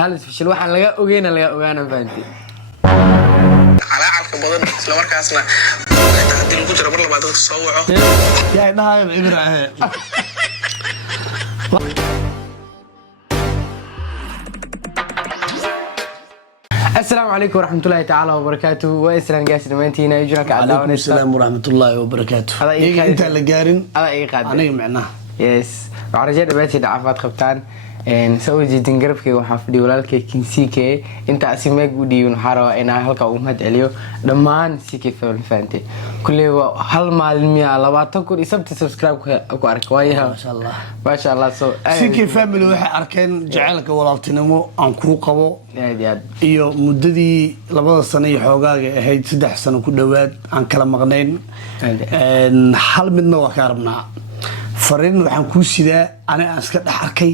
هل فشل waxaan laga ogaana faanti calaalka badan isla markaasna hadii lagu jiro mar labaad dadka soo waco yaa dhahay Ibrahim السلام عليكم ورحمة الله تعالى وبركاته وإسلام قاسم مانتينا يجرك على عليكم السلام ورحمة الله وبركاته انت اللي قارن أنا معنا يس وعرجال بيتي دعافات خبطان نسوي جدًا قربكي وحافظي ولالك كنسيكي انت اسمك ودي ونحارة انا هلقا ومهد عليو دمان سيكي فانتي كل هل معلمية لباتن كون إسابتي سبسكرايب اكو أركوايها ما شاء الله ما شاء الله سيكي فاميلي وحي أركان جعلك ولالتنمو أنكو قبو iyo mudadii labada sano iyo xogaaga ahayd 3 sano ku dhawaad aan kala maqnayn hal midna waa ka rabnaa fariin waxaan ku sidaa aniga iska dhax arkay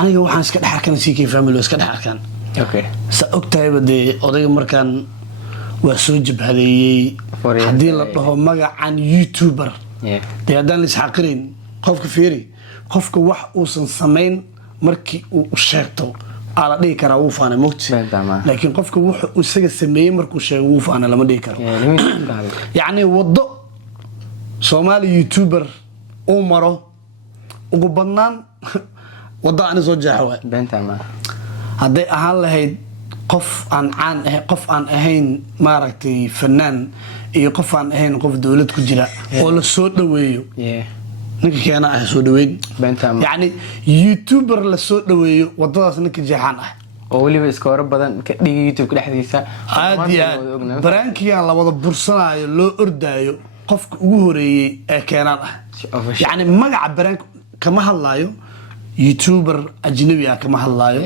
aniga waxaan iska dhax arkan CK family iska dhax arkan okay sa ogtahay bade odayga markaan waa soo jabhadeeyay hadii la dhaho magacan YouTuber hadaan la isxaqirin qofka fiiri qofka wax uu san sameyn markii uu sheegto على دي كرا وفانا موت لكن قفك وح وسجى سميه مركو شيء وفانا لما دي كرا يعني وضع صومالي يوتيوبر عمره وقبضنان وضع أنا زوج جحوة بنت ما هذا أهل هيد قف عن أهين ماركتي فنان يقف عن أهين قف دولة كجرا ولا صوت دويو ninka keena ah soo dhaweyn yani youtuber la soo dhaweeyo wadadaas ninka jeexan ah oo waliba iska hor badan ka dhigay youtube dhexdiisa aadiya brankiga la wada bursanayo loo ordaayo qofka ugu horeeyay ee keenan ah yani magaca brank kama hadlaayo youtuber ajnabi ah kama hadlaayo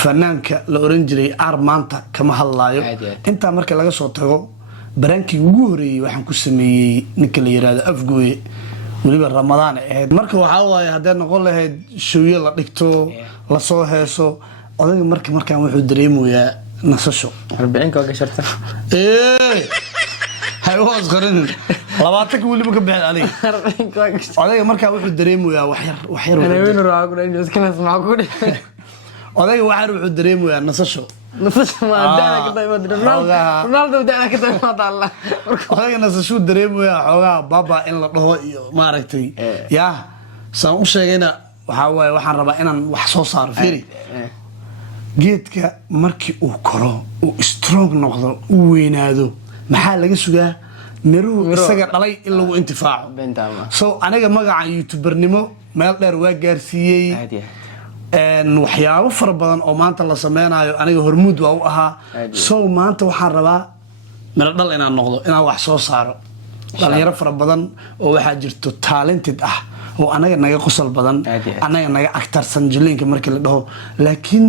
fanaanka la oran jiray armaanta kama hadlaayo inta marka laga soo tago brankiga ugu horeeyay waxaan ku sameeyay ninka la yiraahdo afgooye waliba Ramadan ahayd marka waxa waay hadii noqon lahayd shooyo la dhigto la soo heeso odayga markaan wuxuu dareemayaa nasasho 40 ka gasharta hay hoos qarin 20 waliba ka bixin ali 40 ka gasharta odayga markaan wuxuu dareemayaa wax yar ana weyn raagu in iska nasmaa ku dhig odayga wuxuu dareemayaa nasasho ما دانا كده رونالدو دانا كده ما الله odayga nasasho dareemayaa xogaa baba in la dhaho iyo maaragtay yaa saan u sheegayna waxa waay waxaan rabaa inaan wax soo saaro fiiri geedka markii uu koro uu strong noqdo uu weynaado maxaa laga sugaa miruhu isaga dhalay in lagu intifaaco so aniga magaca youtubernimo meel dheer waa gaarsiiyay waxyaabo fara badan oo maanta la sameeynayo aniga hormuud waa u ahaa soo maanta waxaan rabaa meel dhal inaan noqdo inaan wax soo saaro dhalinyaro fara badan oo waxa jirto talented ah oo anaga naga qosol badan anaga naga actorsan jilinka markii la dhaho laakiin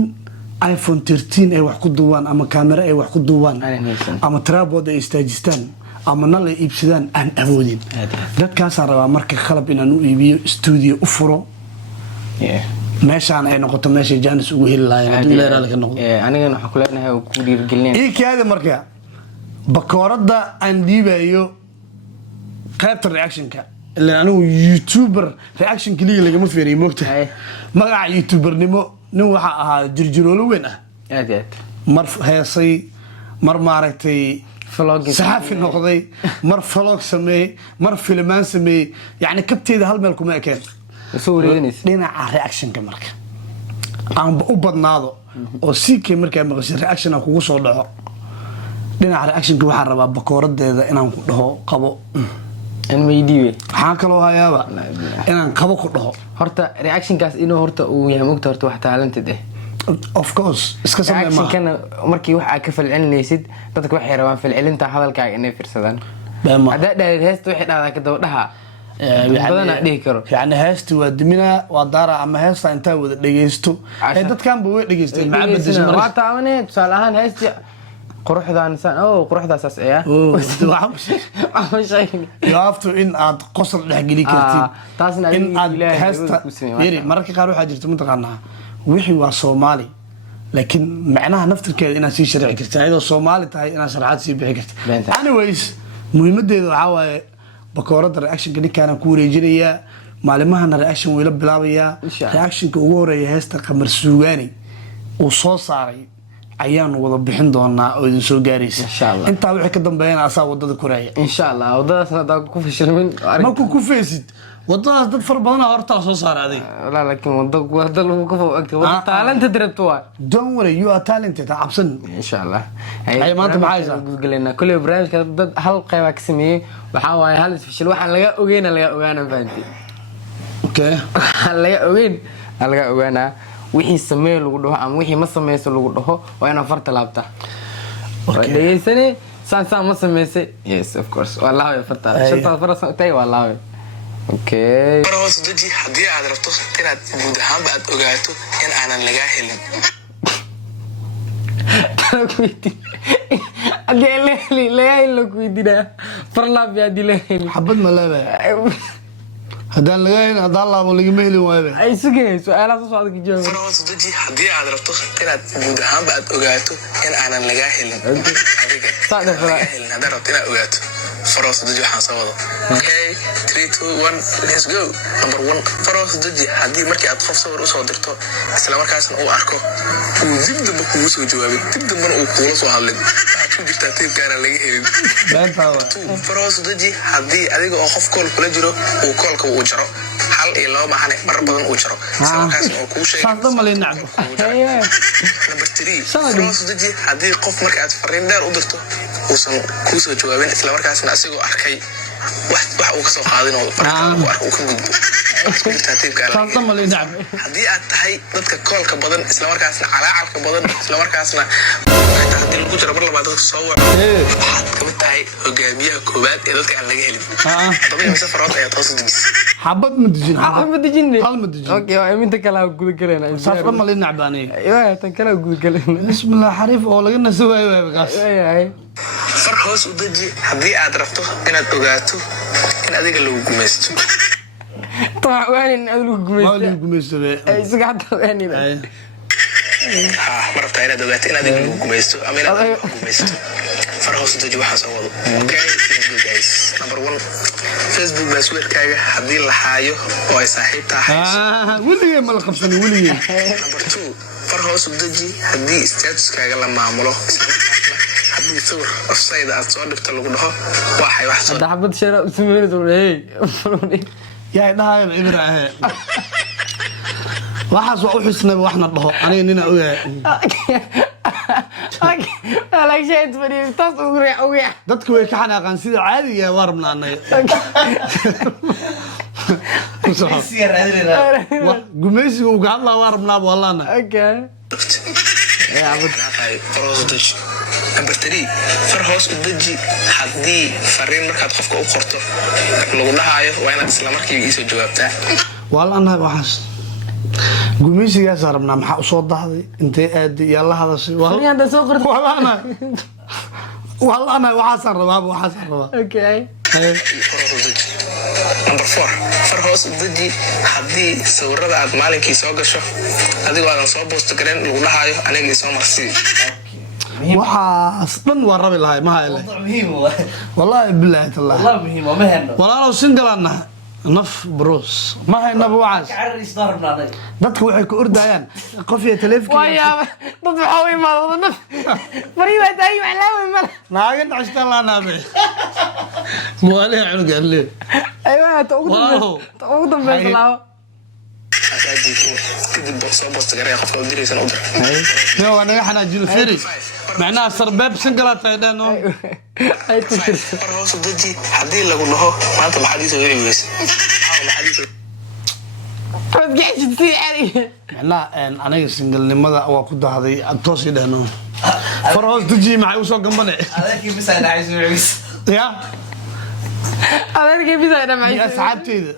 iPhone 13 ay wax ku duubaan ama camera ay wax ku duubaan ama tripod ay istaajistaan ama nal ay iibsadaan aan awoodin dadkaas aan rabaa marka qalab inaan u iibiyo studio u furo meeshaan ay noqoto meesha jaanis ugu heli lahayn hadii la yiraahdo ka noqdo aniga waxa ku leenahay oo ku dhiirgelinayo kaada marka bakoorada aan diibayo qaybta reactionka ilaa anigu youtuber reaction kaliya laga ma fiiriyo moogtahay magaca youtubernimo nin waxa ahaa jirjiroolo weyn ah aad mar heesay mar maaragtay vlog saxafi noqday mar vlog sameey mar filmaan sameey yani kabteeda hal meel kuma ekeen dhinaca reactionka marka aan u badnaado oo CK markaa maqashay reaction kugu soo dhaco dhinaca reactionka waxaan rabaa bakooradeeda inaan ku dhaho qabo in maydiwe waxaan kaloo hayaaba inaan qabo ku dhaho horta reactionkaas inuu horta uu yahay mugta horta wax talented ah of course iska sameeyay reaction markii wax ka falcelinaysid dadka waxay rabaan falcelinta hadalkaaga inay fiirsadaan hada dheer heesta waxay dhahdaa ka dawdhaha يعني هاستي ودمنا ودارا أما هاستا أنت وده دقيستو هيدا كان بوي دقيستين معبد دجمرش واتعامني بسالهان هاستي قروح ذا إنسان قروح ذا أساس إيه you have to in aad qosol dhex gali kartid in aad heesta yiri mararka qaar waxa jirto mintaqaanaa wixii waa Soomaali laakiin macnaha naftirkeeda inaad si sharci kartid ayadoo Soomaali tahay inaad sharaxaad si bixi kartid anyways muhiimadeedu waxa waaye bakoorada reaction kana ku wareejinaya maalimahan reaction weyla bilaabaya reaction ka ugu horeeya heesta qamar suugaani uu soo saaray ayaan wada bixin doonaa oo idin soo gaaraysa Insha Allah. intaa wixii ka dambeeyana asaa wadada koraya insha allah wadadaasna hadaa ku fashilmin markuu ku feesid wadadaas dad fara badan horta soo saaray adiga walaa laakiin wada lagu ka fogagta wada taalanta dirabto waa don't worry you are talented absan insha allah Ay, maanta maxaa haysaa? gudgalena kulli barnaamijka dad hal qayb ka sameeyay waxaa waaye hal isfashil waxaan laga ogaana fahanti okay waxaan laga ogaanaa wixii samee lagu dhaho ama wixii ma sameyso lagu dhaho waa inaa farta laabta dhageysane saan ma sameysay yes of course waa laabay fartaada Ay. shantaad fara tay waa laabay okay mar hoos u deji haddii aad rabto inaad guud ahaanba aad ogaato in aanan lagaa helin hadii laga heli la kuweydiinaa farlaab hadii la heli xabad ma leedahay haddaan laga helin haddaan laabo lagama helin waayaba ay sugay su'aalaha soo socda ka jawaab mar hoos u deji haddii aad rabto inaad guud ahaanba aad ogaato in aanan lagaa helin adiga Saacada aan fara. lagaa helin haddaad rabto inaad ogaato far hoos u deji waxaan soo wado okay 3 2 1 let's go number 1 far hoos u deji haddii markii aad qof sawir usoo dirto isla markaasna uu arko uu dib dambe kugu soo jawaabin dib dambena uu kuula soo hadlin waxaad ku jirtaa tiibkaana laga helin beentaa waa faroos daji haddii adiga oo qof kool kula jiro uu koolka uu jaro hal iyo laba mahane marar badan uu jaro isla markaasna uu kuu sheegay saas dhan ma liin nacbo number 3 faroos daji haddii qof marka aad fariin dheer u dirto uusan kuu soo jawaabin isla markaasna asigoo arkay wax uu kasoo qaadin oo fariinta uu arko uu ka gudbo Waxaad ku jirtaa tiibkaana saas dhan ma liin nacbo haddii aad tahay dadka koolka badan isla markaasna calaacalka badan isla markaasna xitaa haddii lagu jiro mar labaad dadka soo waco waxaad kamid tahay hogaamiyaha koowaad ee dadka aan laga helin todoba mise farood ayaad hoos u dejisay xabad ma dejin xabad ma dejinne hal ma dejin okay waa iminta kale aan guda galena saas dhan ma liin nacbo aniga tan kale aan guda galena bismillah xariif oo laga naso waayo waayba kaas ay far hoos u deji haddii aad rabto inaad ogaato in adiga lagu gumaysto طبعا وين أقول ma قميص liin gumaysabe أي سقعد وين ma rabtaa inaad ogaato in adiga lagu gumaysto ama inaad adiga lagu gumaysto far hoos u deji waxaa soo wado okay let's go guys number 1 facebook passwordkaaga haddii la haayo oo ay saaxiibtaa hayso weligee ma la qabsanin weligee number 2 far hoos u deji haddii statuskaaga la maamulo isla markaasna haddii sawir offside aad soo dhigto lagu dhaho waxay wax soo هذا حبت شراء سمير تقول إيه yaa idhahayba ibra ahee waxaas waa u xisnayba waxna dhaho aniga nina ogahay لا شيء تبني تصور ويا dadka way ka xanaaqaan sida caadiga waa rabnaa anaga gumaysiga uu ka hadlaa waa rabnaaba wallaana اوكي xanaaqayo far hoos u deji number 3 far hoos u deji haddii fariin markaad qofka u qorto lagu dhahayo waa inaad isla markiiba iisoo jawaabtaa waa la-anahay waxaas gumaysigaasaa rabnaa maxaa usoo dahday intee aaday yaa la hadashay خلينا عند سوق waa la-anahay waa la-anahay waxaasaan rabaaba waxaasaan rabaa اوكي far hoos u deji number 4 far hoos u deji haddii sawirada aad maalinkii soo gasho adigoo aadan soo boosto galeen lagu dhahayo aniga isoo marsii waxaas dhan waa rabi lahay maha ele مهم wallaahi bilaahi tallah والله مهم وما هنا walaalow singalana naf bros ma haynaba waxaas عرس ضربنا عليه dadku waxay ku ordayaan qof iyo taleefkiisa ويا ضد حوي ما ضد فريوة داي وعلاوي ما naaga dhashta laanaabe muwaaliha cunuga alle ايوه Wow. تقودم بس لا kadib soo boosto garee qofka u diraysan u dir ne waa naga xanaajino feri macnaha sarbeeb singalaa tahay dhano اي تشتري far hoos u deji haddii lagu dhaho maanta maxaad iisoo heli weyse maxaad iisoo بس قاعد تصير علي macnaha aniga singalnimada waa ku dahday toos ii dhehno far hoos deji maxay usoo gambane هذاك بس انا عايز يعيش ya هذا كيف يصير معي iyo asxaabteyda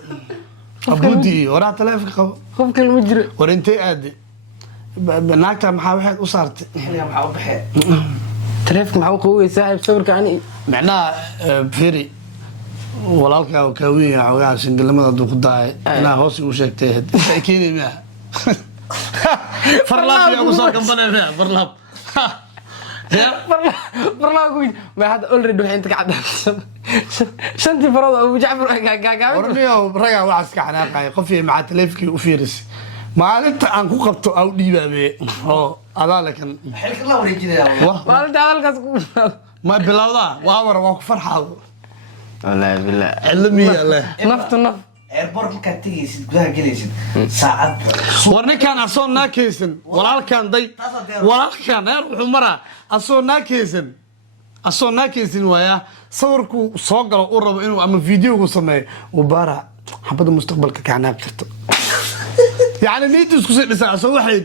abuudi iyo waraa taleefonka qabo خبك المجري war intee aaday naagta maxaa waxaad u saartay يا محمد بحير تلفك معه قوي ساحب صورك عني macnaha feri walaalkaa oo kaawen yaha xoogaha singalnimada hadduu ku dahay inaa hoos igu sheegtay ay keenay miya farlaab yaa kusoo gambanay miya farlaab والله اقول ما هذا اوريدي وحين انت قاعد شنتي فرض ابو جعفر warniyo ragaa waxaas ka xanaaqaya qof iyo macaa taleefkii u fiirisay maalinta aan ku qabto aan u dhiibaabe oo adaa lakin xilka la wareejinaya maalinta hadalkaas ku ma bilowdaa waa ku farxaado wallaahi billah cilmiya leh naftu naf airport markaad tegaysid gudaha gelaysid saacad war ninkaan asoo naakaysan walaalkaan wuxuu maraa asoo naakaysan waaya sawirku soo galo uu rabo inuu ama videogu sameeyo uu baara xabada mustaqbalka kacnaab jirto yani niintu isku sii dhisaa asoo waxay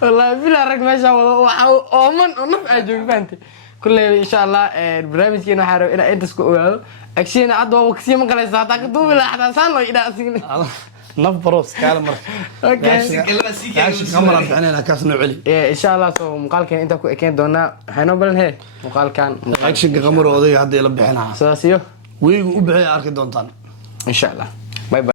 wallaahi billah rag meesha wado waxa ooman oo naf aa joogi fahamtay kulley insha allah barnaamijkeena waxaa raba inaa intaas ku ogaado agshiina hadda waa kasii maqlaysa hataa ka duubi lahaa xataa saan loo idhaa asigna naf baroos kaala mar okay kamara bixinayna kaas noo celi insha allah soo muuqaalkeen intaa ku ekeen doonaa waxay noo balan hee muuqaalkan actionka qamar odayga hadda ila bixinaa sidaas iyo weygu u bixiya arki doontaan insha allah bye bye